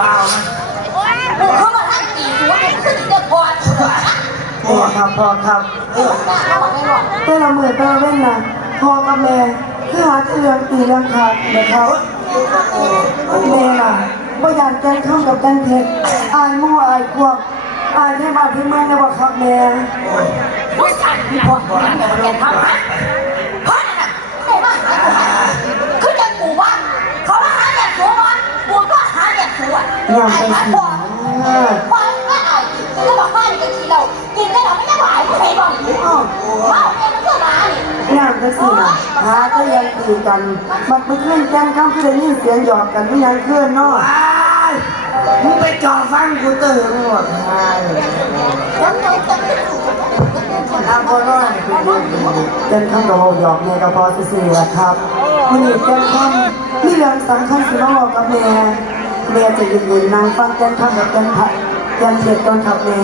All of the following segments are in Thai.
บ้าวนะเขาบอกท่านกี่หัวเป็นขึ้นเดือดพอพ่อครับพ่อครับเขาบอกไม่หรอกแต่ละมือแต่ละเว้นนะพ่อกับแม่คือหาแต่เรื่องตีเรื่องขาดนะครับแม่ล่ะบ่อยากแกนข้ามกับแกนเท็จอายมั่วอายพวกอายที่มาที่เมืองนะบ่ครับแม่ผู้ชายพอดมันเดี๋ย ยามไอ้ไปหาสิพอดวันก็เอาก็บอกว่านี่ก็สินได้เราไม่ได้หวายไม่ยอกอีกว้าวเนี่ยมันเพื่อมาเนี่ยยามไปสินะหาก็ยังตีกัน มันไปขึ้นแกนข้ามคือได้ยินเสียงหยอกกันที่ยังเคลื่อนนาะว้ายมึงไปจ่อฟังกูเตื่นหมดใช่แล้วเราจะขึ้นอยู่ทำคนน้อยเป็นเรื่องดีแกนข้ามกับหยอกแม่กับพอซื่อๆล่ะครับมันนี่แกนข้ามมีเรื่องสำคัญสิมาบอกกับแม่ แม่จะยืนๆนั่งฟังแกนข้ามกับแกนผัดแกนเด็ดตอนขับแม่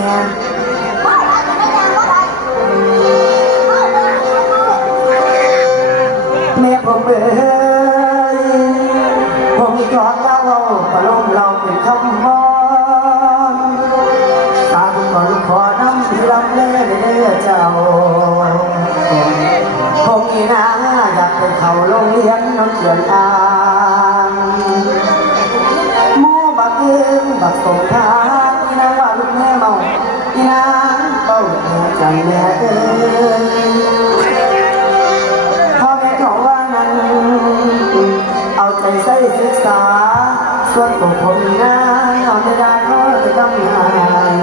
แม่ผมเอ๋ยผมกอดเล่าเราปลมเราเป็นคำพรตาทุณกคนขอน้ำที่ลำเล่เด้อเจ้าผมนี่นะอยากไปเข้าโรงเรียนน้องเขียนอา มู่บักเอิงบักสงทานอีนางว่าลูกแม่เมาอีนางเป้าแม่จังแม่เอ้ยพ่อแม่เขาว่านั้น เอาใจใส่ศึกษา ส่วนตัวผมนะเอาไม่ได้เขาจะทำงาน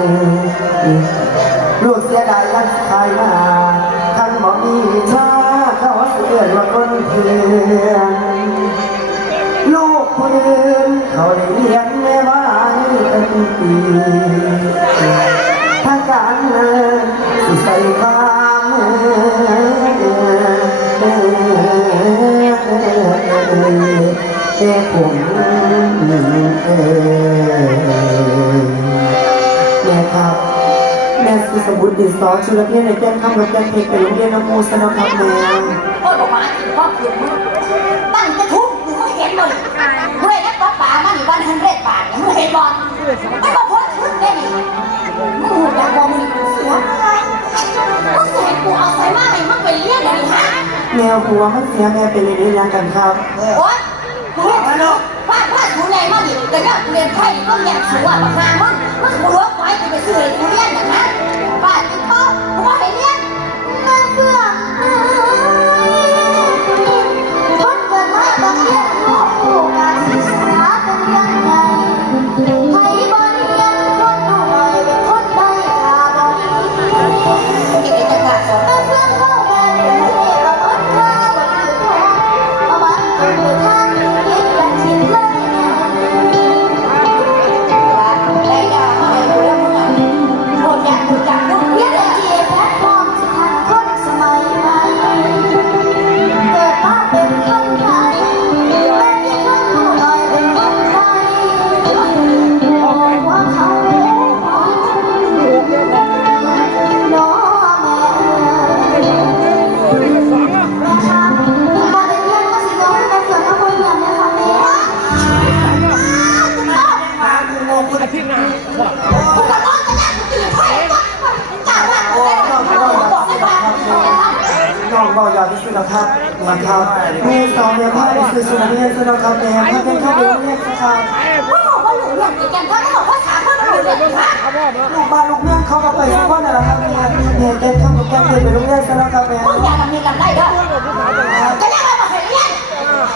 ลูกเสียดายรักใครมาท่านบอกมีวิชาเขาเสื่อนว่าคนเพื่อน เอ้ผมเอ้แม่ครับแม่คือสมุดดินสอชุลเพียรในแก้มข้ามกับแก้มเพชรเป็นโรงเรียนน้ำมูสนะครับแม่พ่อบอกมาถึงพ่อเปลี่ยนมือตั้งจะทุบกูไม่เห็นเลยเมื่อนักป่ามันอยู่บ้านฮันเรศป่าเนี่ยมึงเห็นบอลไม่บอกว่าชุดเนี่นี่มึงหูดังบอกมึงเสียอะไรมึงเห็นกูเอาใส่มาให้มึงไปเลี้ยงเลยฮะแมวหัวมันเสียแม่เป็นเรื่องยังกันครับโอ๊ยมึงเห็นบ้านบ้านกูแรงมา กดิแต่กูเรียนไทยก็แยกสูงอะบางงานมึงมึงกูรู้ไว้กูไปซื้อกูเรียนนะฮะบ้านที่พ่อกูว่าให้เรียน น้องบอกอยากที่สุดนะครับมาครับแม่สอนแม่พ่อที่สุดสุดเรียสุดนะครับแม่พ่อเป็นข้าวเรียนเรียนครับมึงบอกว่หนูอยากกินแกงทอดกันลยค่ะลูกบ้านลูกเมืองเขาก็ไปทุกคนนั่นแหละครับแม่แม่แกข้ามกับแกเพชรเป็นโรงเรียนสุดนะครับแม่มึงอย่าทำเนียกันได้เด้อจะได้มาเห็นเรียน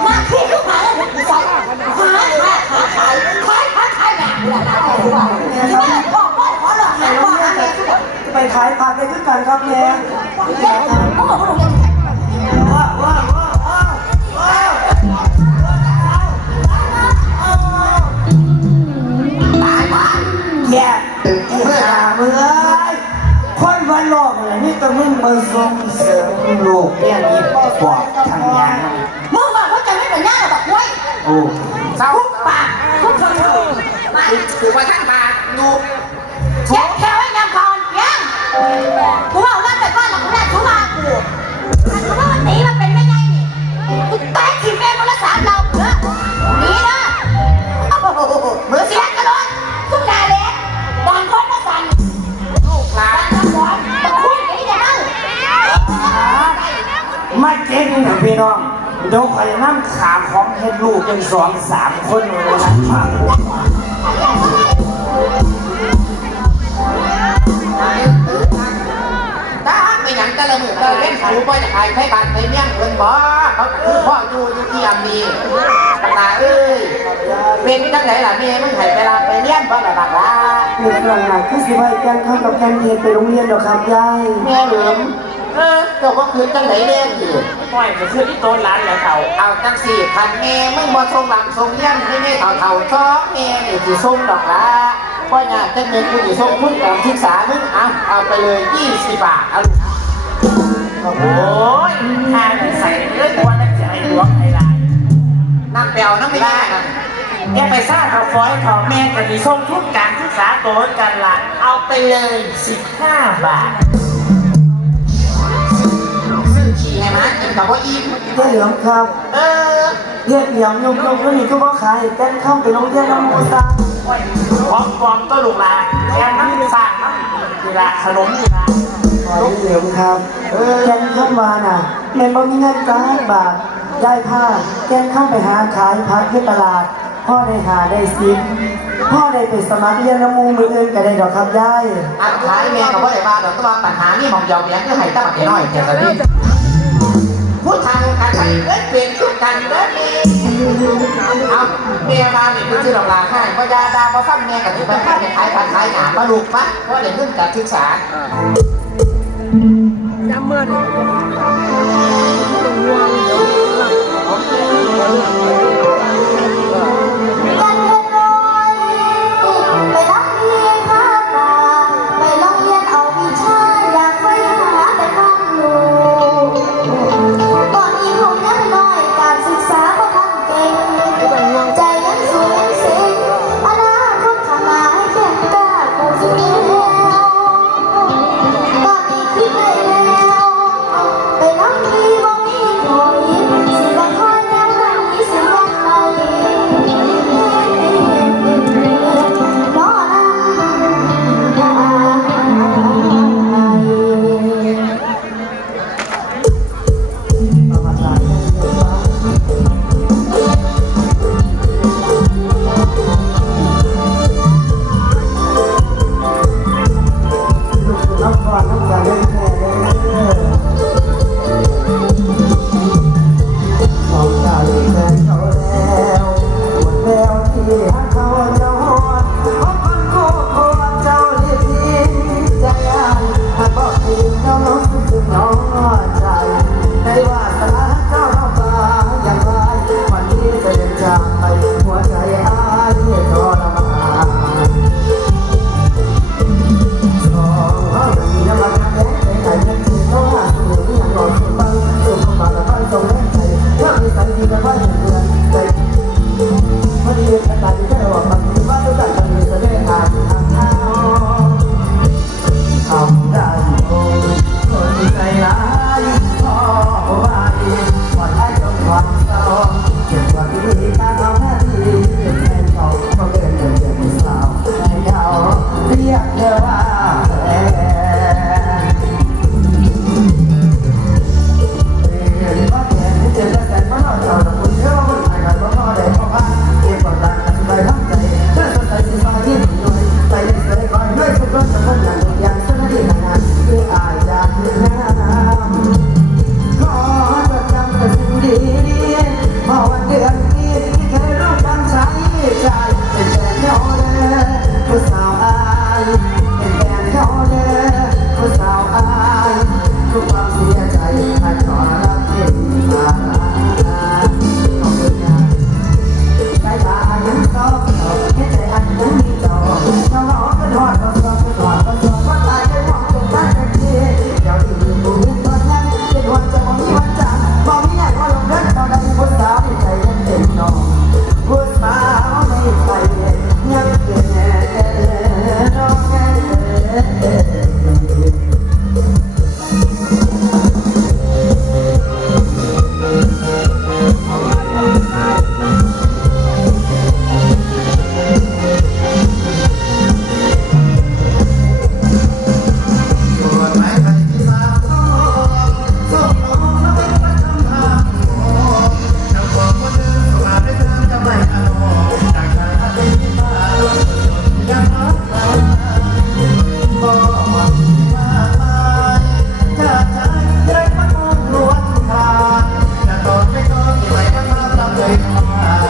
มาที่ลูกหาแล้วกูใส่หาหาหาขายขายขายขายอย่างเดียวนะกูว่าที่แม่บอกว่าขอหลอกหาว่าหาแม่ทุกคน ไปขายผักได้ด้วยกันครับแม่เรีย มึงบอกว่าหนูเรียนว้าวว้าวว้าวว้าวตายบ้านแย่กูหามึงเอ้ยคนวันโลกนี่ต้องมึงมาส่งเสริมลูกเนี่ยนี่ปอกทางยางมึงบอกว่าจะไม่เป็นหน้าหรอกเว้ยโอ้ทุกปากทุกคนมากูมาทั้งบาทดู นะพี่น้องเดี๋ยวใครนั่งขาของเฮ็ดลูกยังสองสามคนเลยนะครับตาไม่หยังแต่ละมือแต่ละเล่นสูบ่จะขายไทยบ้านไทยเมี่ยงเพิ่นบ่เขาคือพ่ออยู่อยู่ที่อำนีบักลาเอ้ยเป็นที่จังไหนล่ะแม่มึงให้ไปลาไปเรียนบ่ล่ะบักลาเรื่องหลังหนักคือสิว่าแกงข้าวกับแกงเทียนไปโรงเรียนดอกครับยายแม่เหลิม เออเจ้าก็คือจังไหนเล่นอยู่ปล่อยก็คือที่โต๊ะร้านแล้วเขาเอาจังสี่พันแม่มึงบ่ทรงหลังทรงเลี้ยงให้แม่เฒ่าเฒ่าๆชอบแม่นี่สิส่งดอกละเพราะอยากจะเงินกูสิส่งทุนการศึกษามึงเอาเอาไปเลย20บาทเอาลูกโอ้ยทางใส่เรื่องตัวนักจะให้หลวงให้ลายนั่งแปลวนั่งไม่ได้นะแกไปสร้างกับฟอยของแม่กับที่ส่งทุนการศึกษาโตัวกันละเอาไปเลย 15 บาท ห้มากินกับว่าอิ่มเจ้าเหลืองครับเออเรียกเหลี่ยมยกยกแล้วนี่ก็ว่าขายแกงข้าวไปโรงเรียนน้ำมูซาของปลอมก็ลูกหลานแกน้ำสร้างน้ำเวลาขนมนี่ละขอเหลี่ยมครับแกงข้าวมาน่ะแม่บ่มีเงินจ้างบาทได้ผ้าแกงข้าวไปหาขายพักที่ตลาด พ่อได้หาได้ซิปพ่อได้ไปสมัครเรียนน้ำมูมืออื่นก็ได้ดอกครับยายอันขายแม่กับว่าไอ้บ้าดอกตะวันปัญหานี่มองเยาว์แม่ก็ให้ตั้งแต่น้อยแค่นี้พู ผู้ทางการใช้เล่นเปลี่ยนทุกกันเด้อนี่เอาเมียมาเนี่ยคือดอกลาให้พ่อยาดาพ่อฟังเมียกับที่บ้านขายขายขายขายหนามาลูกปะเพราะเด็กเรื่องการศึกษาย้ำเมื่อนี่ต้องห่วงเดี๋ยวหลับโอเค high.